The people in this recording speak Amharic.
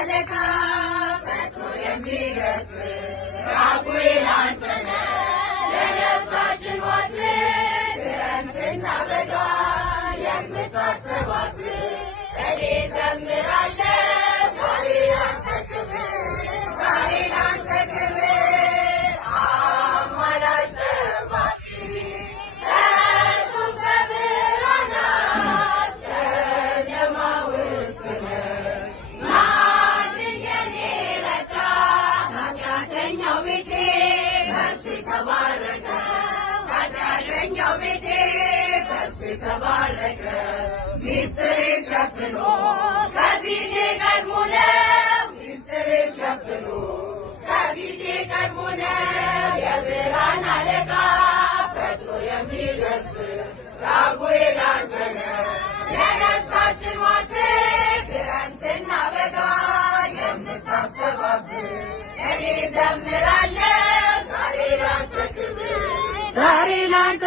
አለቃ ፈጥኖ የሚደርስ ራጉኤል አንተ ነህ ለነፍሳችን ዋስ ክረምትና በጋ የምታስተባብር እኔ ዘምራለሁ ዛሬ ላንተ ክብር ዛሬ ላንተ ክብር አማላጅ ጠባቂ ተሹም ከብርሃናት ጨለማ ውስጥ ነህ ናልኝ የኔ ረዳት ኃጢአተኛው ቤቴ በእርሱ ተባረከ ኃጢአተኛው ቤቴ በእርሱ ተባረከ ሚስጥሬን ሸፍኖ ከፊቴ ቀድሞ ነው ሚስጥሬን ሸፍኖ ከፊቴ ቀድሞ ነው የብርሃን አለቃ ፈጥኖ የሚደርስ ራጉኤል አንተ ነህ የነፍሳችን ዋስ ክረምትና በጋ የምታስተባብር እኔ ዘምራለሁ ዛሬ ላንተ ክብር ዛሬ ላንተ